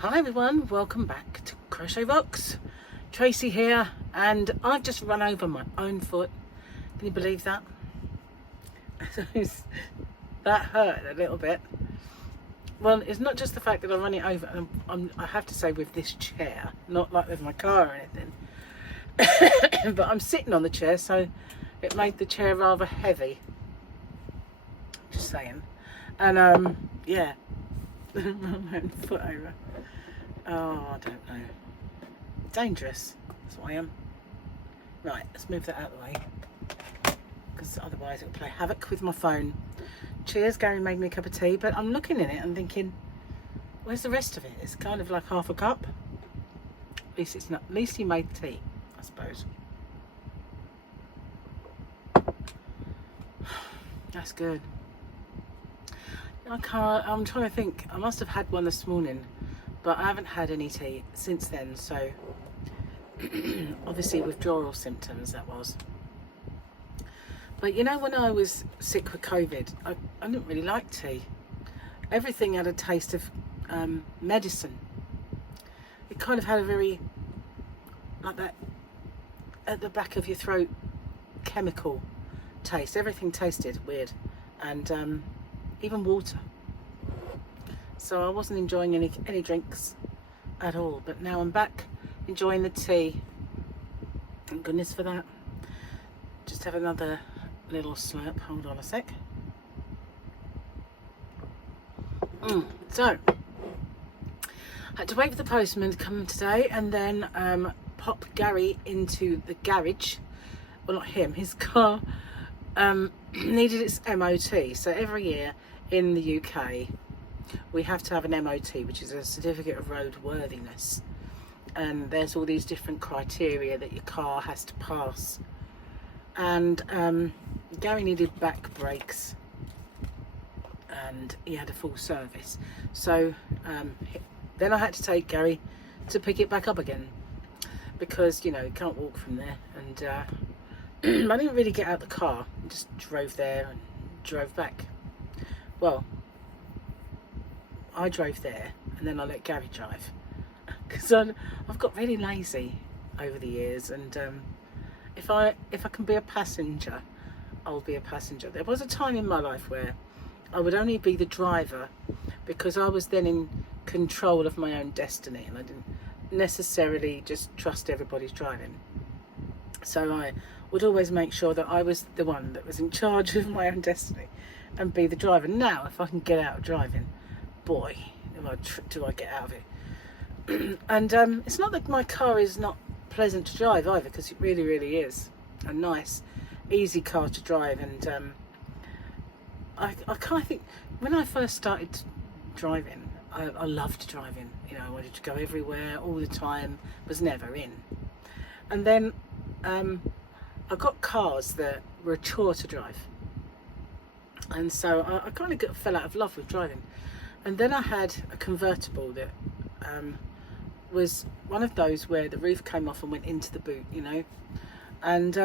Hi everyone, welcome back to Crochet Rocks. Tracy here, and I've just run over my own foot. Can you believe that? That hurt a little bit. Well, it's not just the fact that I run it over, I have to say with this chair, not like with my car or anything, but I'm sitting on the chair, so it made the chair rather heavy. Just saying. And yeah, foot over. Oh, I don't know. Dangerous. That's what I am. Right, let's move that out of the way, because otherwise it will play havoc with my phone. Cheers, Gary made me a cup of tea, but I'm looking in it and thinking, where's the rest of it? It's kind of like half a cup. At least it's not. At least he made tea, I suppose. That's good. I'm trying to think. I must have had one this morning, but I haven't had any tea since then, so obviously withdrawal symptoms that was. But you know, when I was sick with COVID, I didn't really like tea. Everything had a taste of medicine. It kind of had a very, like that, at the back of your throat, chemical taste. Everything tasted weird, and even water. So I wasn't enjoying any drinks at all, but now I'm back enjoying the tea. Thank goodness for that. Just have another little slurp. Hold on a sec. So had to wait for the postman to come today, and then pop Gary into the garage. Well, not him, his car needed its MOT. So every year in the UK we have to have an MOT, which is a certificate of roadworthiness, and there's all these different criteria that your car has to pass. And Gary needed back brakes, and he had a full service. So then I had to take Gary to pick it back up again, because you know you can't walk from there. And I didn't really get out of the car. I just drove there and drove back. Well, I drove there and then I let Gary drive, because I've got really lazy over the years, and if I can be a passenger, I'll be a passenger. There was a time in my life where I would only be the driver, because I was then in control of my own destiny, and I didn't necessarily just trust everybody's driving. So I would always make sure that I was the one that was in charge of my own destiny and be the driver. Now, if I can get out of driving, boy, do I get out of it. And it's not that my car is not pleasant to drive either, because it really, really is a nice, easy car to drive. And I kind of think when I first started driving, I loved driving. You know, I wanted to go everywhere all the time, was never in. And then I got cars that were a chore to drive, and so I kind of fell out of love with driving. And then I had a convertible that was one of those where the roof came off and went into the boot, you know. And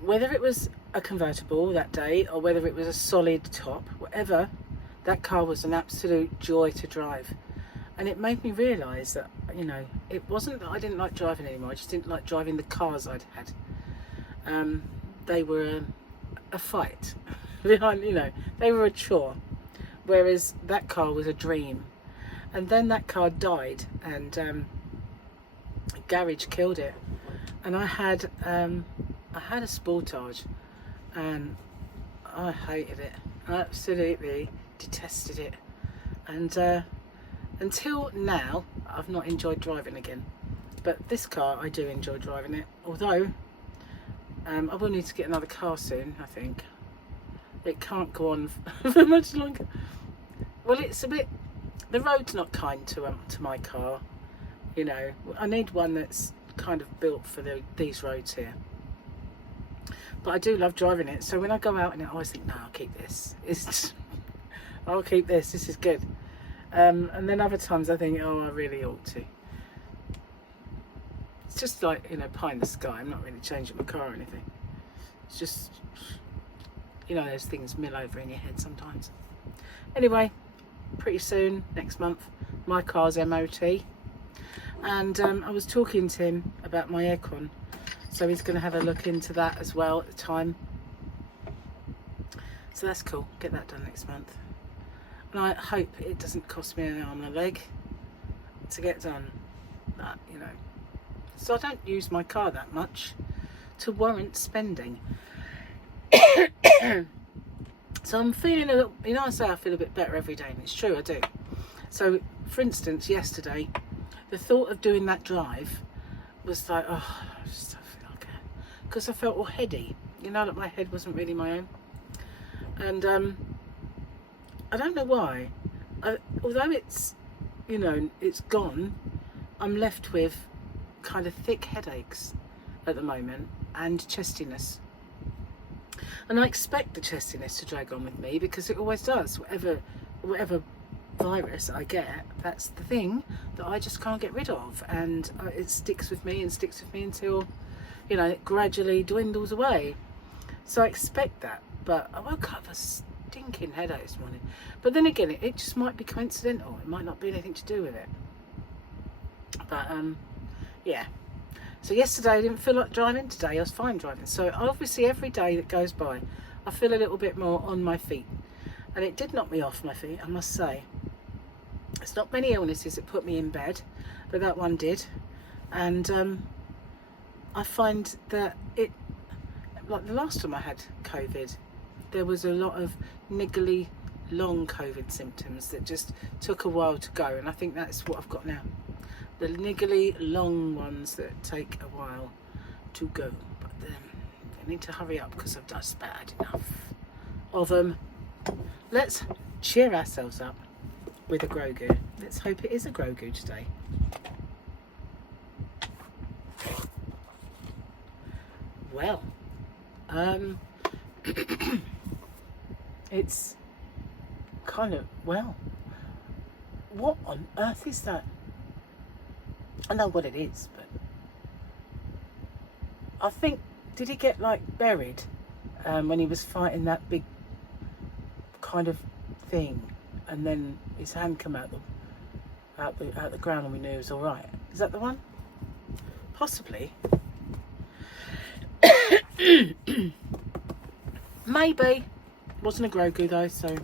whether it was a convertible that day or whether it was a solid top, whatever, that car was an absolute joy to drive. And it made me realise that, you know, it wasn't that I didn't like driving anymore. I just didn't like driving the cars I'd had. They were a fight. You know, they were a chore. Whereas that car was a dream. And then that car died, and a garage killed it. And I had a Sportage, and I hated it. I absolutely detested it. And until now, I've not enjoyed driving again. But this car, I do enjoy driving it. Although, I will need to get another car soon, I think. It can't go on for much longer. Well, it's a bit... The road's not kind to my car. You know, I need one that's kind of built for these roads here. But I do love driving it. So when I go out in it, I always think, no, I'll keep this. I'll keep this. This is good. And then other times I think, oh, I really ought to. It's just like, you know, pie in the sky. I'm not really changing my car or anything. It's just, you know, those things mill over in your head sometimes. Anyway, pretty soon, next month, my car's MOT. And I was talking to him about my aircon, so he's going to have a look into that as well at the time. So that's cool, get that done next month. And I hope it doesn't cost me an arm and a leg to get done, but you know. So I don't use my car that much to warrant spending. So I'm feeling a little, you know, I say I feel a bit better every day, and it's true, I do. So for instance, yesterday, the thought of doing that drive was like, oh, I just don't feel like it, because I felt all heady, you know, that my head wasn't really my own. And I don't know why, although it's, you know, it's gone, I'm left with kind of thick headaches at the moment and chestiness. And I expect the chestiness to drag on with me, because it always does. Whatever virus I get, that's the thing that I just can't get rid of, and it sticks with me and sticks with me until, you know, it gradually dwindles away. So I expect that, but I woke up with a stinking headache this morning. But then again, it just might be coincidental. It might not be anything to do with it. But yeah. So yesterday I didn't feel like driving. Today I was fine driving. So obviously every day that goes by, I feel a little bit more on my feet. And it did knock me off my feet, I must say. It's not many illnesses that put me in bed, but that one did. And I find that it, like the last time I had COVID, there was a lot of niggly long COVID symptoms that just took a while to go. And I think that's what I've got now. The niggly long ones that take a while to go, but then I need to hurry up because I've just bad enough of them. Let's cheer ourselves up with a Grogu. Let's hope it is a Grogu today. Well, it's kind of, well, what on earth is that? I know what it is, but I think, did he get like buried when he was fighting that big kind of thing, and then his hand come out the ground and we knew he was all right? Is that the one? Possibly. Maybe. Wasn't a Grogu though, so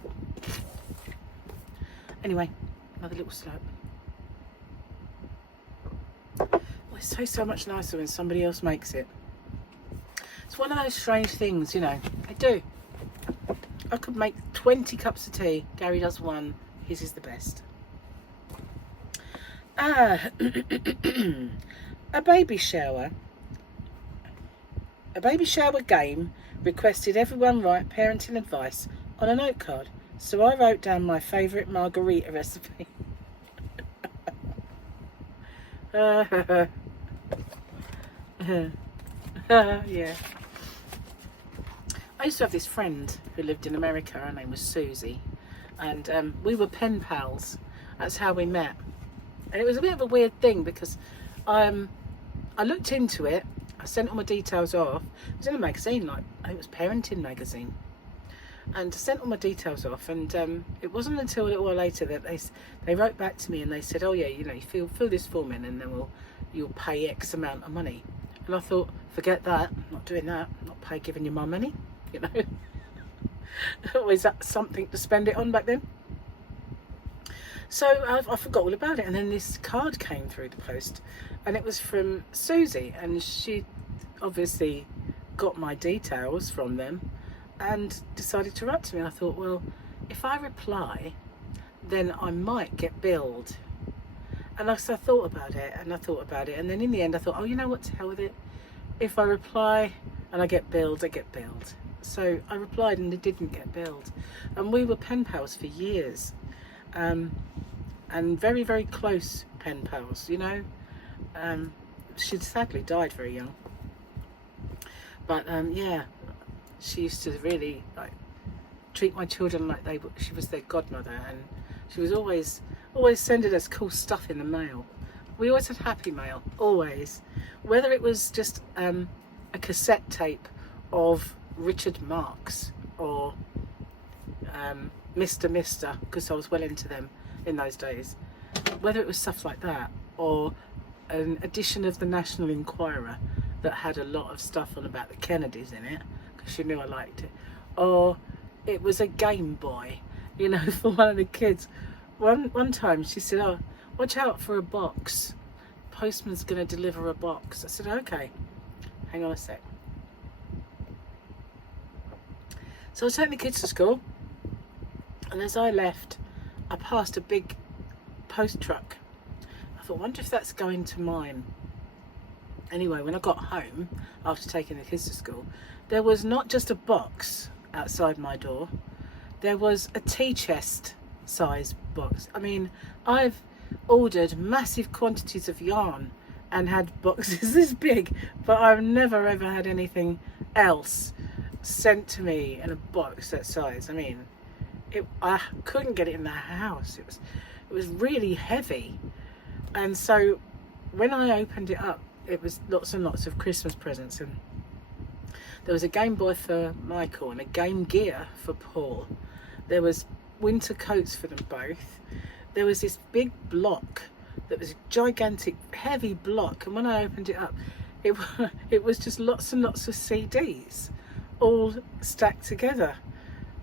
anyway, another little slurp. It tastes so much nicer when somebody else makes it. It's one of those strange things, you know. I do. I could make 20 cups of tea. Gary does one. His is the best. A baby shower. A baby shower game requested everyone write parenting advice on a note card. So I wrote down my favourite margarita recipe. Yeah. I used to have this friend who lived in America. Her name was Susie, and we were pen pals. That's how we met. And it was a bit of a weird thing because I looked into it. I sent all my details off. It was in a magazine, like I think it was Parenting magazine, and I sent all my details off. And it wasn't until a little while later that they wrote back to me and they said, "Oh yeah, you know, you fill this form in, and then you'll pay X amount of money." And I thought, forget that. I'm not doing that. I'm not giving you my money. You know, was that something to spend it on back then? So I forgot all about it, and then this card came through the post, and it was from Susie, and she obviously got my details from them and decided to write to me. And I thought, well, if I reply, then I might get billed. And so I thought about it, and I thought about it, and then in the end I thought, oh, you know what, to hell with it. If I reply and I get billed, I get billed. So I replied and it didn't get billed. And we were pen pals for years. And very, very close pen pals, you know. She sadly died very young. But yeah, she used to really like treat my children like she was their godmother, and she was always sending us cool stuff in the mail. We always had happy mail, always. Whether it was just a cassette tape of Richard Marx, or Mr. because I was well into them in those days. Whether it was stuff like that or an edition of the National Enquirer that had a lot of stuff on about the Kennedys in it, because she knew I liked it, or it was a Game Boy, you know, for one of the kids. One time she said, "Oh, watch out for a box. Postman's going to deliver a box." I said, "Okay, hang on a sec." So I was taking the kids to school, and as I left, I passed a big post truck. I thought, wonder if that's going to mine. Anyway, when I got home after taking the kids to school, there was not just a box outside my door, there was a tea chest size box. I mean, I've ordered massive quantities of yarn and had boxes this big, but I've never ever had anything else sent to me in a box that size. I mean, I couldn't get it in the house. It was really heavy, and so when I opened it up, it was lots and lots of Christmas presents, and there was a Game Boy for Michael and a Game Gear for Paul. There was winter coats for them both. There was this big block that was a gigantic, heavy block, and when I opened it up, it was just lots and lots of CDs, all stacked together.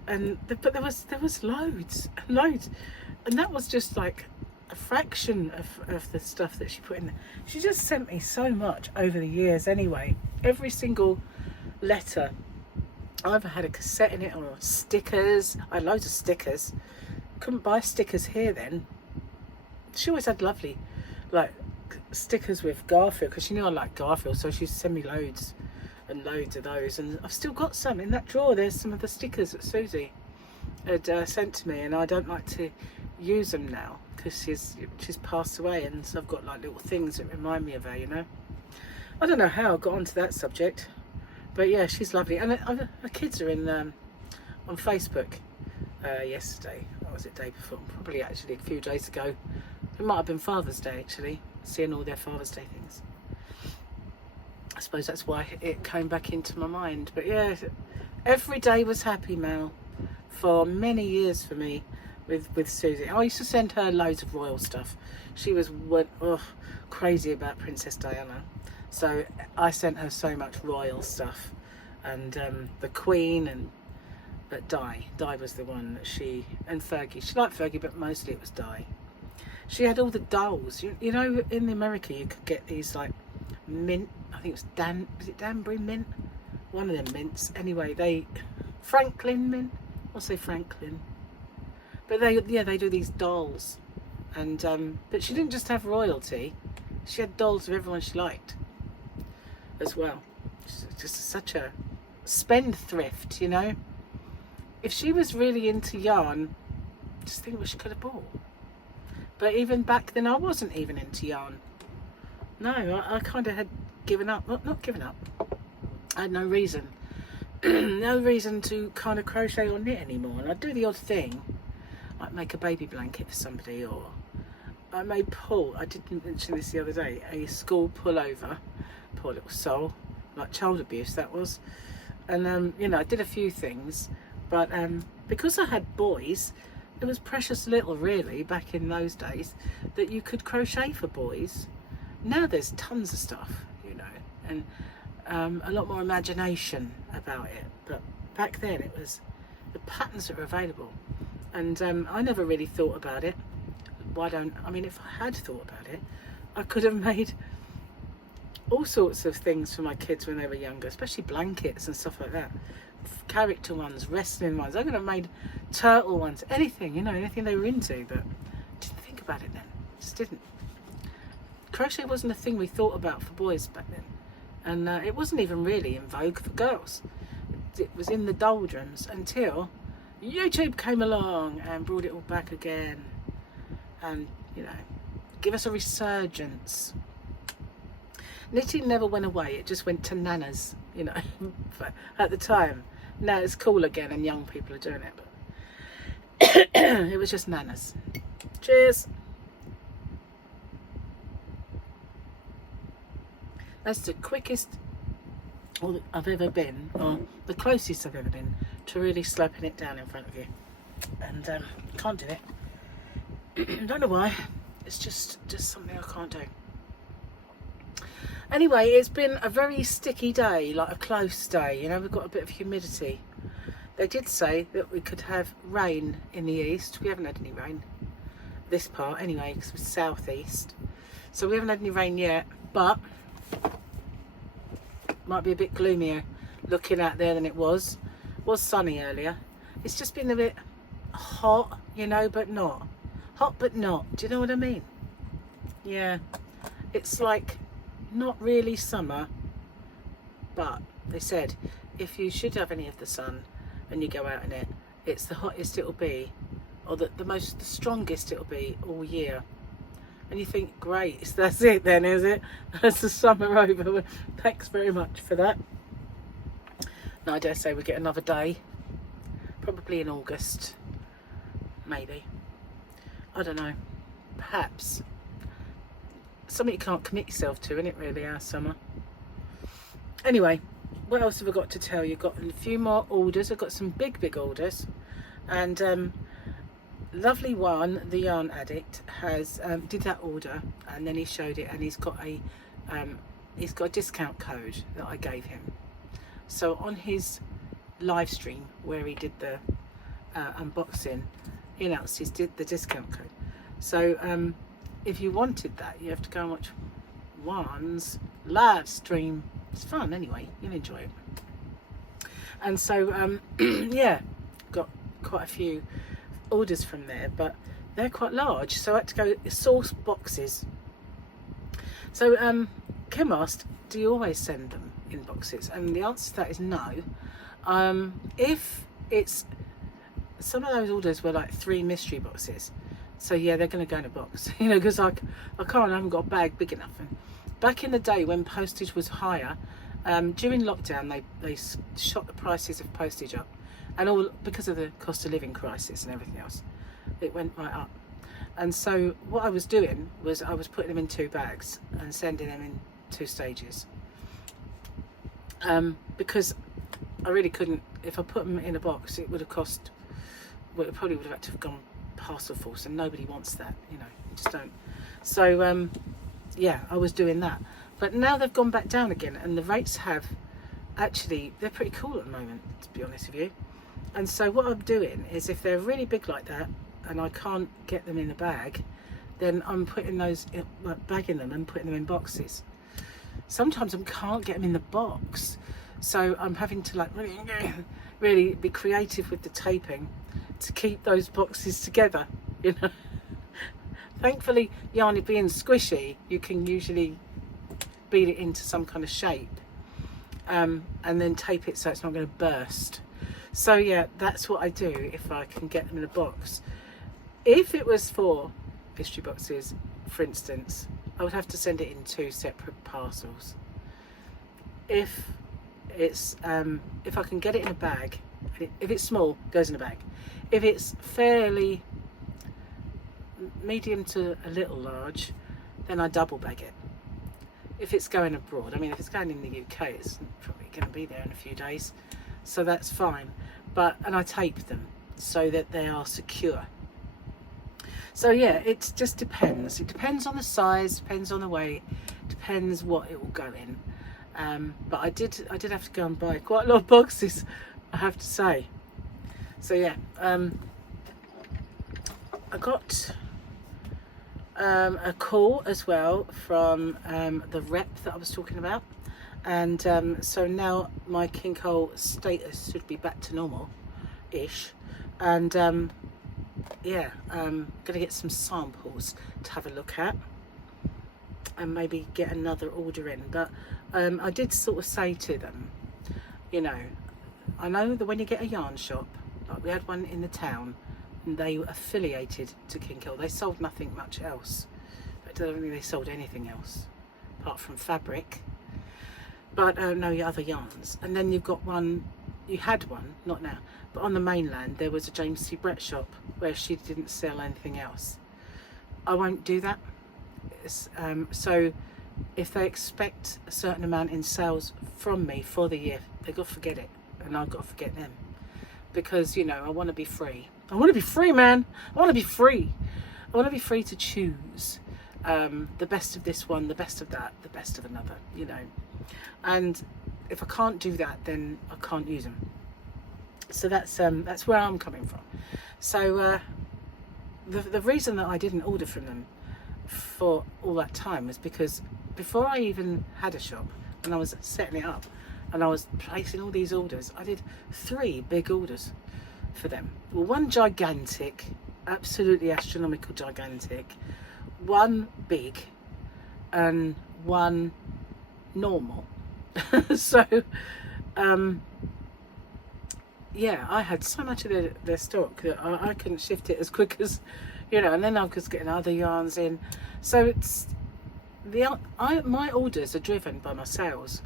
But there was loads and loads, and that was just like a fraction of the stuff that she put in there. She just sent me so much over the years anyway. Every single letter either had a cassette in it or stickers. I had loads of stickers. Couldn't buy stickers here then. She always had lovely like stickers with Garfield, because she knew I liked Garfield, so she used to send me loads and loads of those, and I've still got some in that drawer. There's some of the stickers that Susie had sent to me, and I don't like to use them now because she's passed away, and so I've got like little things that remind me of her, you know. I don't know how I got onto that subject, but yeah, she's lovely. And her kids are in on Facebook yesterday, or was it day before, probably actually a few days ago. It might have been Father's Day actually, seeing all their Father's Day things. I suppose that's why it came back into my mind. But yeah, every day was happy, Mel, for many years for me with Susie. I used to send her loads of royal stuff. She was crazy about Princess Diana, so I sent her so much royal stuff, and the Queen, but Di was the one that and Fergie. She liked Fergie, but mostly it was Di. She had all the dolls. You know, in America you could get these like mint, I think it was Danbury mint, one of them mints. Anyway, Franklin mint, I'll say Franklin. But they do these dolls, and but she didn't just have royalty. She had dolls of everyone she liked as well. She's just such a spendthrift, you know. If she was really into yarn, just think what she could have bought. But even back then, I wasn't even into yarn. No, I kind of had given up. Not given up. I had no reason. No reason to kind of crochet or knit anymore. And I'd do the odd thing, like make a baby blanket for somebody, or I made Paul, I didn't mention this the other day, a school pullover. Poor little soul. Like child abuse, that was. And, you know, I did a few things. But because I had boys, there was precious little really back in those days that you could crochet for boys. Now there's tons of stuff, you know, and a lot more imagination about it. But back then it was the patterns that were available, and I never really thought about it. I mean, if I had thought about it, I could have made all sorts of things for my kids when they were younger, especially blankets and stuff like that. Character ones, wrestling ones. I could have made turtle ones, anything, you know, anything they were into, but didn't think about it then. Just didn't. Crochet wasn't a thing we thought about for boys back then, and it wasn't even really in vogue for girls. It was in the doldrums until YouTube came along and brought it all back again, and, you know, give us a resurgence. Knitting never went away, it just went to nanas, you know, at the time. Now it's cool again and young people are doing it, but it was just nanas. Cheers. That's the quickest I've ever been, or the closest I've ever been to really sloping it down in front of you. and can't do it. I don't know why. It's just something I can't do. Anyway, it's been a very sticky day, like a close day. You know, we've got a bit of humidity. They did say that we could have rain in the east. We haven't had any rain this part anyway, because it's southeast. So we haven't had any rain yet, but might be a bit gloomier looking out there than it was. It was sunny earlier. It's just been a bit hot, you know, but not. Hot but not. Do you know what I mean? Yeah. It's like not really summer, but they said if you should have any of the sun and you go out in it, it's the hottest it'll be, or the strongest it'll be all year. And you think, great, that's it then, is it? That's the summer over. Thanks very much for that. Now I dare say we get another day, probably in August, maybe. I don't know, perhaps. Something you can't commit yourself to, isn't it, really, our summer? Anyway, what else have I got to tell you? Got a few more orders. I've got some big orders, and lovely one, the yarn addict, has did that order, and then he showed it, and he's got a discount code that I gave him. So on his live stream where he did the unboxing, he announced the discount code. So if you wanted that, you have to go and watch Juan's live stream. It's fun anyway, you'll enjoy it. And so yeah, got quite a few orders from there, but they're quite large, so I had to go source boxes. So Kim asked, do you always send them in boxes? And the answer to that is no. If it's, some of those orders were like 3 mystery boxes, so yeah, they're going to go in a box, you know, because I haven't got a bag big enough. And back in the day when postage was higher, during lockdown they shot the prices of postage up, and all because of the cost of living crisis and everything else, it went right up. And so what I was doing was I was putting them in 2 bags and sending them in 2 stages, because I really couldn't, if I put them in a box, it would have cost, well, it probably would have had to have gone parcel force, and nobody wants that, you know, you just don't. So yeah, I was doing that, but now they've gone back down again, and the rates have actually, they're pretty cool at the moment, to be honest with you. And so what I'm doing is, if they're really big like that and I can't get them in a bag, then I'm putting those in, like, bagging them and putting them in boxes. Sometimes I can't get them in the box, so I'm having to like really be creative with the taping to keep those boxes together, you know. Thankfully, yarn being squishy, you can usually beat it into some kind of shape, and then tape it so it's not going to burst. So yeah, that's what I do if I can get them in a box. If it was for mystery boxes, for instance, I would have to send it in 2 separate parcels. If it's if I can get it in a bag, if it's small, goes in a bag. If it's fairly medium to a little large, then I double bag it. If it's going abroad, I mean, if it's going in the UK, it's probably going to be there in a few days, so that's fine. But, and I tape them so that they are secure. So yeah, it just depends. It depends on the size, depends on the weight, depends what it will go in. But I did have to go and buy quite a lot of boxes, I have to say. So yeah, I got a call as well from the rep that I was talking about, and so now my kinghole status should be back to normal-ish, and yeah, I'm gonna get some samples to have a look at and maybe get another order in. But I did sort of say to them, you know, I know that when you get a yarn shop, like we had one in the town, and they were affiliated to Kinghole, they sold nothing much else. I don't think they sold anything else apart from fabric, but no other yarns. And then you've got one, you had one, not now, but on the mainland there was a James C. Brett shop where she didn't sell anything else. I won't do that. So if they expect a certain amount in sales from me for the year, they've got to forget it, and I've got to forget them, because, you know, I want to be free. I want to be free, man. I want to be free. I want to be free to choose the best of this one, the best of that, the best of another, you know. And if I can't do that, then I can't use them. So that's where I'm coming from. So the reason that I didn't order from them for all that time was because before I even had a shop, and I was setting it up and I was placing all these orders, I did 3 big orders for them. Well, one gigantic, absolutely astronomical gigantic, one big, and one normal. So yeah, I had so much of their stock that I couldn't shift it as quick as, you know, and then I was getting other yarns in. So it's my orders are driven by my sales.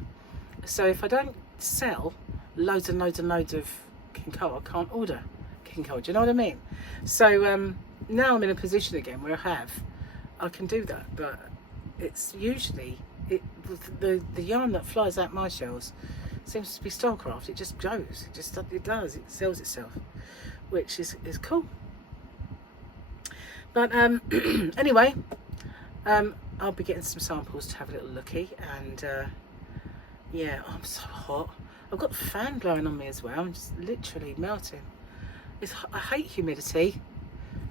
So if I don't sell loads and loads and loads of King Cole, I can't order King Cole. Do you know what I mean? So now I'm in a position again where I can do that, but it's usually the yarn that flies out my shelves seems to be Starcraft. It just goes. It does. It sells itself, which is cool. But anyway, I'll be getting some samples to have a little looky, and yeah, I'm so hot. I've got the fan blowing on me as well. I'm just literally melting. I hate humidity.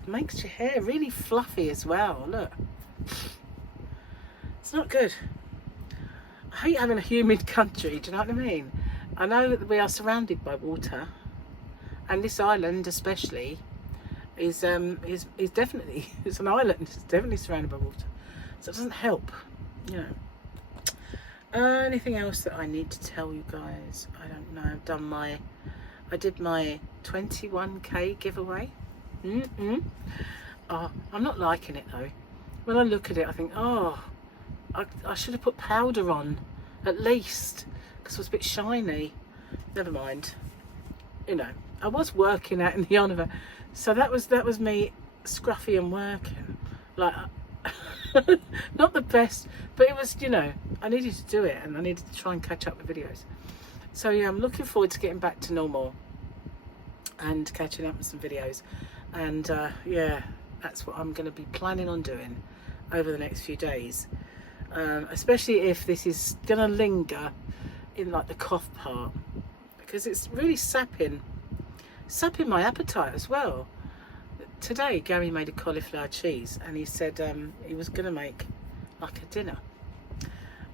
It makes your hair really fluffy as well. Look, it's not good. I hate having a humid country. Do you know what I mean? I know that we are surrounded by water, and this island especially is definitely, it's an island. It's definitely surrounded by water, so it doesn't help, you know. Anything else that I need to tell you guys? I don't know. I did my 21k giveaway. I'm not liking it though. When I look at it, I think, oh, I should have put powder on at least, because it was a bit shiny. Never mind. You know, I was working out in the yarn, so that was me scruffy and working like not the best, but it was, you know, I needed to do it and I needed to try and catch up with videos. So yeah, I'm looking forward to getting back to normal and catching up with some videos, and yeah, that's what I'm going to be planning on doing over the next few days, especially if this is going to linger in like the cough part, because it's really sapping my appetite as well. Today Gary made a cauliflower cheese, and he said he was going to make like a dinner,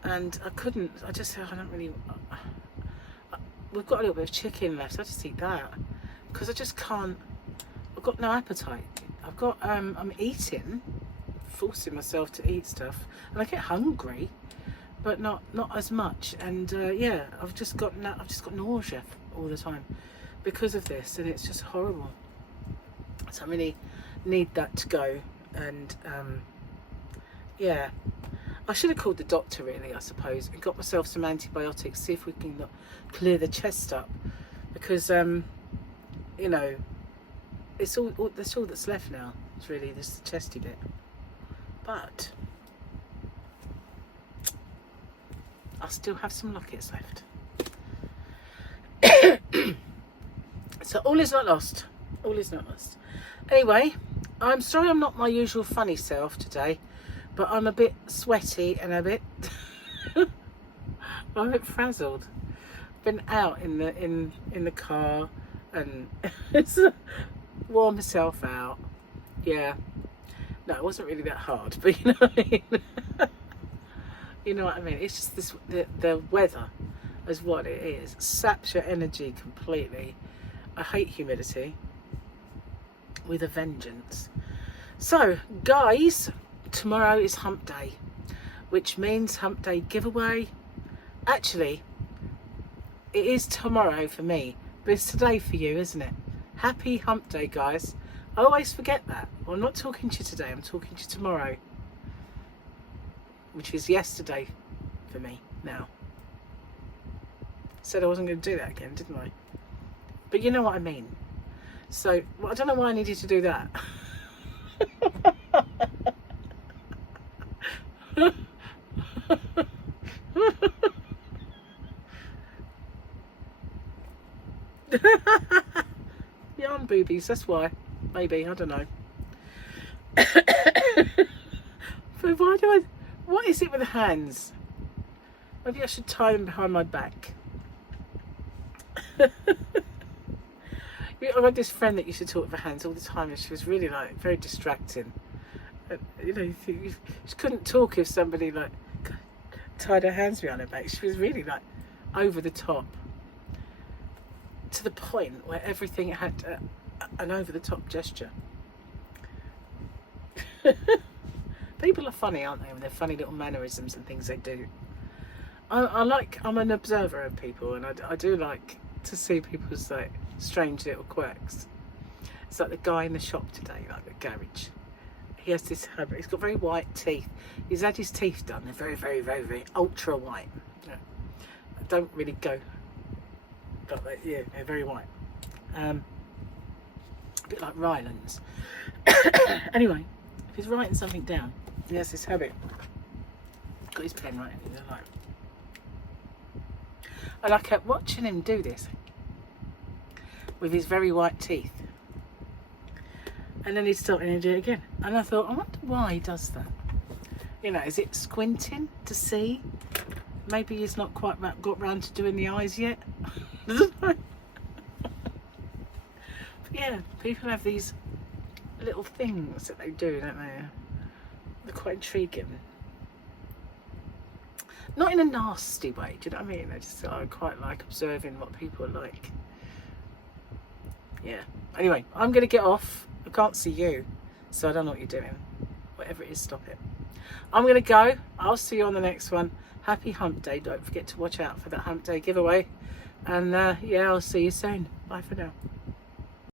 and I just said I don't really, we've got a little bit of chicken left, I just eat that, because I just can't, I've got no appetite. I'm eating, forcing myself to eat stuff, and I get hungry, but not as much. And yeah, I've just got nausea all the time because of this, and it's just horrible. So I really need that to go. And yeah, I should have called the doctor really, I suppose, and got myself some antibiotics, see if we can clear the chest up, because you know, it's all that's all that's left now. It's really this chesty bit, but I still have some lockets left. So all is not lost. All is not lost. Anyway, I'm sorry I'm not my usual funny self today, but I'm a bit sweaty and a bit I'm a bit frazzled. Been out in the car and it's warm myself out. Yeah. No, it wasn't really that hard, but you know what I mean. You know what I mean? It's just this, the weather is what it is. It saps your energy completely. I hate humidity with a vengeance. So, guys, tomorrow is hump day, which means hump day giveaway. Actually, it is tomorrow for me, but it's today for you, isn't it? Happy hump day, guys. I always forget that. Well, I'm not talking to you today, I'm talking to you tomorrow, which is yesterday for me now. Said I wasn't going to do that again, didn't I? But you know what I mean. So, well, I don't know why I needed to do that. Yarn boobies, that's why. Maybe, I don't know. But why do I... What is it with the hands? Maybe I should tie them behind my back. I had this friend that used to talk with her hands all the time, and she was really like very distracting. You know, she couldn't talk if somebody like tied her hands behind her back. She was really like over the top, to the point where everything had an over the top gesture. People are funny, aren't they? With their funny little mannerisms and things they do. I'm an observer of people, and I do like to see people's like strange little quirks. It's like the guy in the shop today, like the garage. He has this habit. He's got very white teeth. He's had his teeth done. They're very, very, very, very ultra white. Yeah. I don't really go like that. Yeah, they're very white. A bit like Rylands. Anyway, if he's writing something down, he has this habit. He's got his pen right in there, like. And I kept watching him do this with his very white teeth. And then he'd stop and he'd do it again. And I thought, I wonder why he does that. You know, is it squinting to see? Maybe he's not quite got round to doing the eyes yet. But yeah, people have these little things that they do, don't they? They're quite intriguing. Not in a nasty way, do you know what I mean? I quite like observing what people are like. Yeah. Anyway, I'm going to get off. I can't see you, so I don't know what you're doing. Whatever it is, stop it. I'm going to go. I'll see you on the next one. Happy Hump Day. Don't forget to watch out for that Hump Day giveaway. And yeah, I'll see you soon. Bye for now.